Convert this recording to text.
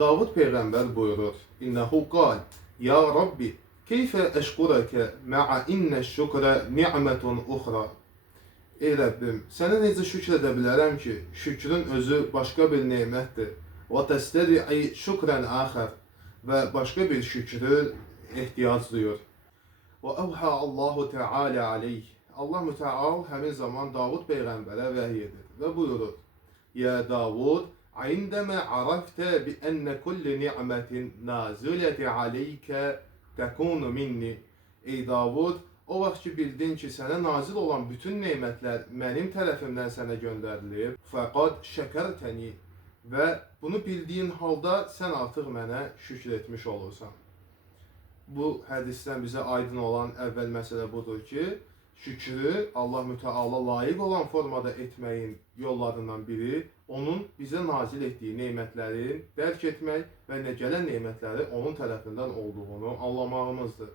Davud peygamber buyurur. İnnehu kal. Ya Rabbi, keyfe eşkureke ma'a inne şükre ni'metun ukhra. Ey Rəbbim, sənə necə şükr edə bilərəm ki, şükrün özü başqa bir nemətdir. Və təstədi'i şükrən axər və başqa bir şükrü ehtiyac duyur. Və əvhə Allahu Teala aleyh. Allah Müteal həmin zaman Davud peyğəmbərə vəhy edir və buyurur: Ya Davud, عندما عرفت بأن كل نعمة نازلة عليك تكون مني. Ey Davud, o vaxt ki bildin ki sənə nazil olan bütün nemətlər mənim tərəfimdən sənə göndərilib, fəqad şəkərtəni və bunu bildiyin halda sən artıq mənə şükr etmiş olursan. Bu hədisdən bizə aydın olan əvvəl məsələ budur ki, şükrü Allah Müteala layiq olan formada etməyin yollarından biri, onun bizə nazil etdiyi nemətlərin dərk etmək və nə gələn nemətləri onun tərəfindən olduğunu anlamağımızdır.